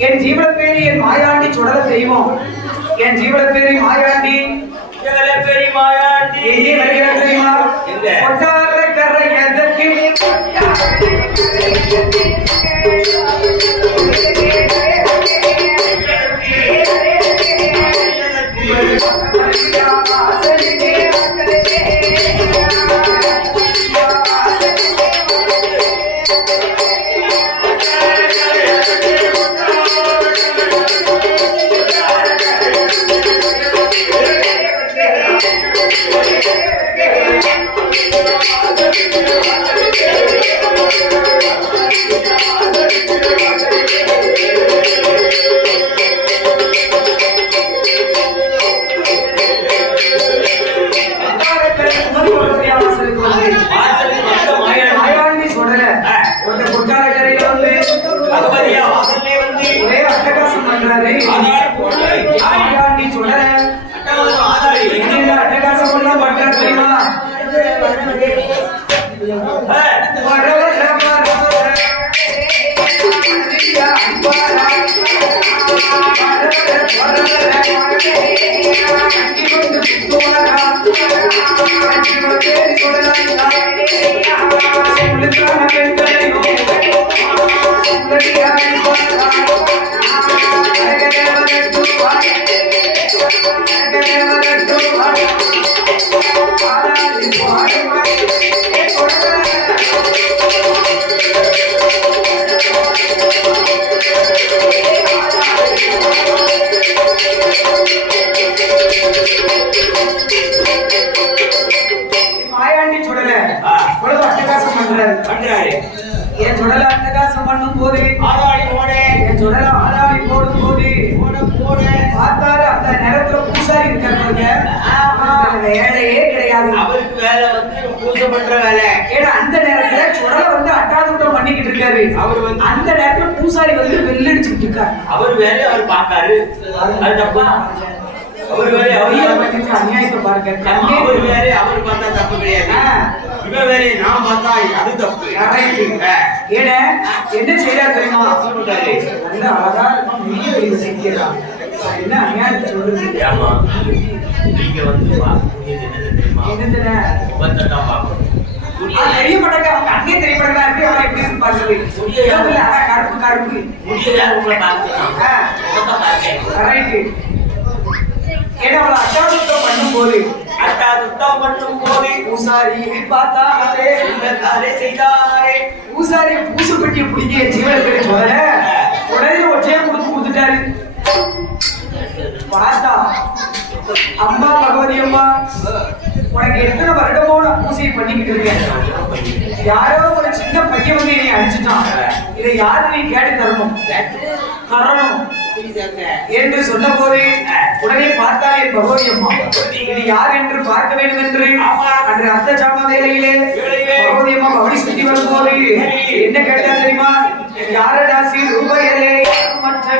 என் ஜீவன பேரி என் மாயாண்டி சுடல தெய்வம் என் ஜீவன பேரி மாயாண்டி எங்கே வருகிறார் தெரியுமா? கொட்டார கரை எதற்கு வேலையே கிடையாது. அவருக்கு வேலை வந்து பூஜை பண்ற வேலை. ஏன்னா அந்த நேரத்துல சுடல வந்து அட்டாதுட்டம் பண்ணிக்கிட்டு இருக்காரு. அவர் வந்து அந்த நேரத்துல பூசாரி வந்து வெள்ளடிச்சுட்டு இருக்காரு. அவர் வேலையை அவர் பார்த்தாரு. அது தப்பா? அவர் வேலையை அவர் அநியாயத்தை பார்க்க. அவர் வேலையை அவர் பார்த்தா தப்பு கிடையாது. இவன் வேலையை நான் பார்த்தா அது தப்பு. ஏன்னா என்ன செய்யறாரு தெரியுமா? சொல்லிட்டாரு நல்ல அழகா நீ செய்யறா. என்ன அநியாயத்தை சொல்றது? ஆமா நீங்க வந்து என்னதுன்னா வந்தா பாப்போம். பெரிய படங்க அவங்க அண்ணே தெரியப்படுறா இருக்கு. அவரை எப்படி பாக்குறது? முடியல. கருப்பு கருப்பு முடியல. உங்களை பார்த்துக்கலாம். ரைட்டு. ஏன்னா அவளை அட்டாதுட்டம் பண்ணும் போது பூசாரி பார்த்தாரே இல்லத்தாரே செய்தாரே. பூசாரி பூசு பெட்டியை பிடிக்க ஜீவனத்தை சொல்ல உடனே ஒற்றையா கொடுத்துட்டாரு. பார்த்தா அம்மா பகவதி அம்மா உனக்கு எத்தனை வருடமோ நான் பூசையை பண்ணிக்கிட்டு இருக்கேன். யாரோ ஒரு சின்ன பையன் வந்து என்னை அடிச்சுட்டான். இதை யாரு நீ கேட்டு தரணும் என்று சொன்ன போது உடனே பார்த்தாலே பகவதி அம்மா இது யார் என்று பார்க்க வேண்டும் என்று அன்று அர்த்த சாம வேலையிலே பகவதி அம்மா பவனி சுற்றி வரும் போது என்ன கேட்டா தெரியுமா? யாரடாசி ரூபாயிலே மற்ற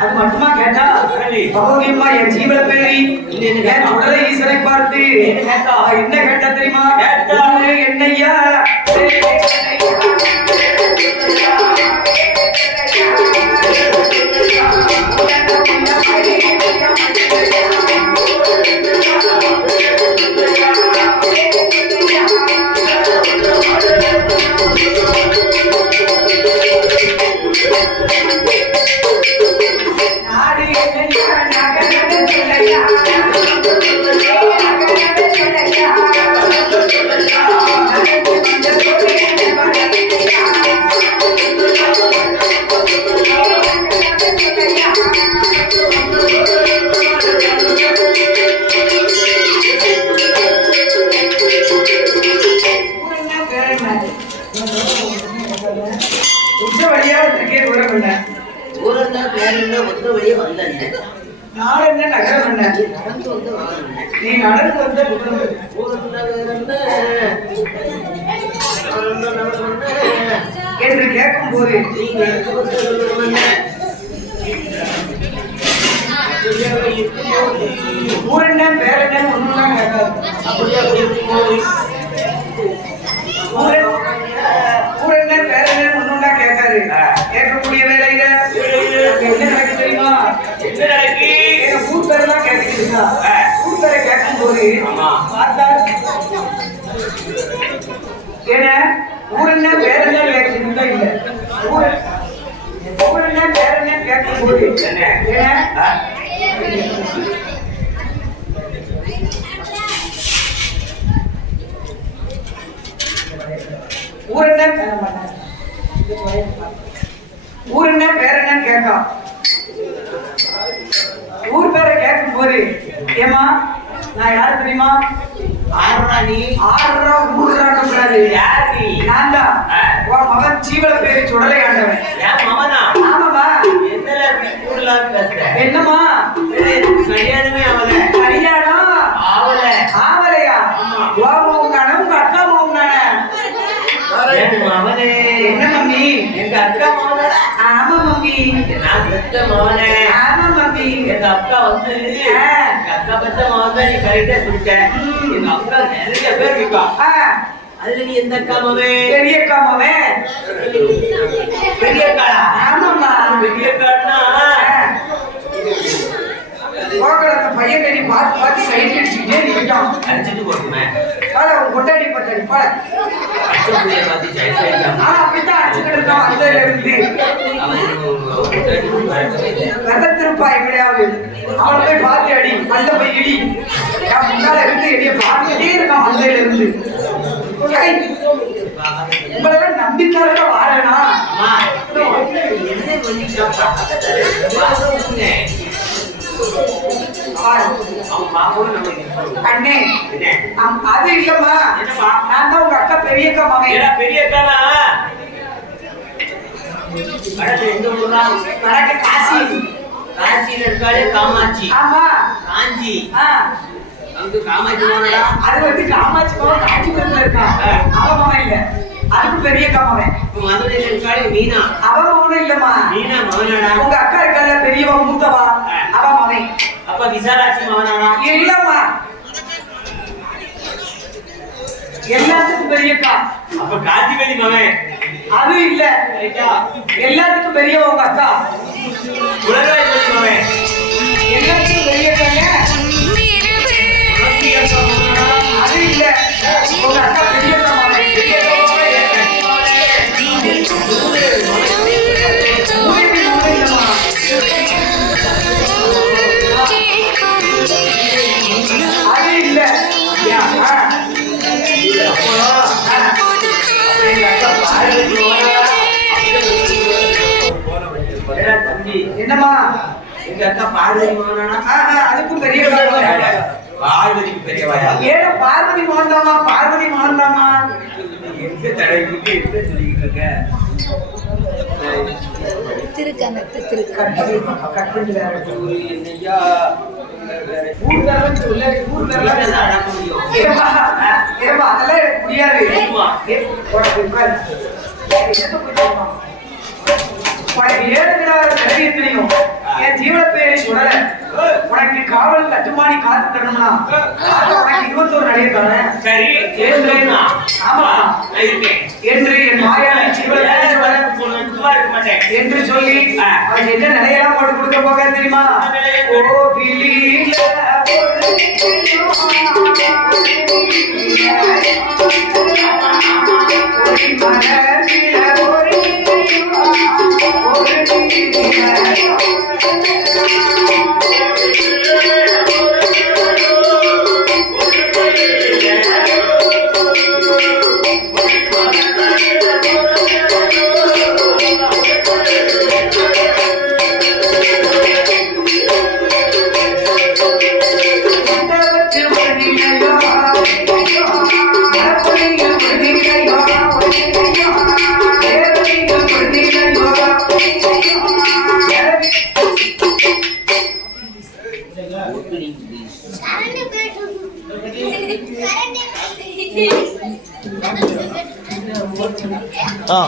அது மட்டுமா கேட்டா பகவதியம்மா என் ஜீவன பேரி என் உடலை ஈஸ்வரை பார்த்து என்ன கேட்டா தெரியுமா? என்னையா உச்ச வழியா இருக்கே தூரம் என்ன தூரம் தான் வேற என்ன ஒத்த வழியே வந்தேன் நாளை என்ன நகரம் என்ன நடந்து வந்து நீ நடந்து வந்த என்று கேட்கும் போது ஊர் என்ன பேர் என்ன ஒண்ணுலாம் கேட்காது ஊர் என்ன பேர் என்ன ஒண்ணுலாம் கேட்காது கேட்கக்கூடிய வேலையில என்ன நடக்கு தெரியுமா என்ன நடக்கு ஊர் பேரெல்லாம் கேட்குறீங்களா ஊர் பேரை கேட்கும் போது பார்த்தா ஏன்னா ஊர் என்ன பேர் என்ன கேட்குறீங்களா இல்ல ஊர் என்ன பேர் என்ன கேட்கும் போது ஏன்னா ஊர் என்ன பேர் என்னன்னு கேட்கா ஊர் பேரை கேட்கும் போது ஏமா நான் யாரு தெரியுமா ஆறுரா நீ ஆறுரா ஊர்ரான்னு சொல்லாது யார் நீ நான் தான் உன் மகன் ஜீவல பேரு சுடலை ஆண்டவன் ஏன் மகனா ஆமாமா என்னல ஊர்லாம் பேசுற என்னமா கல்யாணமே அவல கல்யாணம் அவல ஆவலையா உன் மகன் உங்க அக்கா மகன் மகனே என்ன மம்மி எங்க அக்கா மகனா ஆமா மம்மி நான் பெத்த மகனே ஆமா மம்மி எங்க அக்கா வந்து எங்க அக்கா பெத்த மகன் தான் நீ கரெக்டா சொல்லிட்ட எங்க அக்கா நிறைய பேர் இருக்கா அதுல நீ எந்த அக்கா மகன் பெரிய அக்கா மகன் பெரிய அக்காளா ஆமாம்மா பெரிய அக்கான்னா அந்த பையன் கடி பார்த்து பார்த்து சைட் அடிச்சுக்கிட்டே நிற்கான் அடிச்சுட்டு போட்டுமே அவன் கொண்டாடி பத்தாடி பாட அடிச்ச பார்த்து சைட் அடிக்காம அப்படித்தான் அடிச்சுக்கிட்டு இருக்கான் அதுல இருந்து ரதத்திருப்பா எங்கடையாவது அவன் போய் பார்த்து அடி அந்த போய் இடி என் முன்னால இருந்து எடிய பார்த்துட்டே இருக்கான் அதுல இருந்து உங்களெல்லாம் நம்பித்தார வாரேனா என்ன பண்ணிட்டா அண்ணே அது இல்லம்மா நான் தான் உங்க அக்கா பெரிய அக்கா மகன் பெரிய அக்கானா எந்த ஊரா வடக்கு காசி காசியில இருக்காளே காமாட்சி ஆமா காஞ்சி அங்க காமாட்சி போனடா அது வந்து காமாட்சி மகன் காஞ்சிபுரத்துல இருக்கான் அவன் மகன் இல்ல அதுக்கு பெரிய அக்கா மகன் மதுரையில இருக்காளே மீனா அவன் மகனும் இல்லம்மா மீனா மகனாடா உங்க அக்கா இருக்கால பெரியவா மூத்தவா அவன் மகன் அப்ப விசாலாட்சி மகனாடா இல்லம்மா எல்லாத்துக்கும் பெரிய அக்கா அப்ப காந்திமதி மகன் அது இல்ல எல்லாத்துக்கும் பெரியவா உங்க அக்கா உலகாதிபதி மகன் எல்லாத்துக்கும் பெரிய அக்காங்க அது இல்ல உங்க அக்கா பெரிய அக்கா மகன் பெரிய அக்கா அது இல்ல என்னமா எங்க அக்கா பார்வதி மகனானா அதுக்கும் பெரிய பார்வதிக்கு பெரியவாயா ஏன்னா பார்வதி மகன்தாமா பார்வதி மகன்தாமா எங்க தடவிட்டு எங்க சொல்லிக்கிட்டு இருக்க ஜீவன பேரை சொல்லல உனக்கு காவல் கட்டுமானி காத்து தரணும்னா உனக்கு 21 நடிகை தரேன் சரி ஆமா இருக்கேன் என்று என் மாயான ஜீவன பேரை இருக்க மாட்டேன் என்று சொல்லி அவன் என்ன நிலையெல்லாம் போட்டு கொடுக்க போக தெரியுமா ஓ பிலியில ஒரு ஆ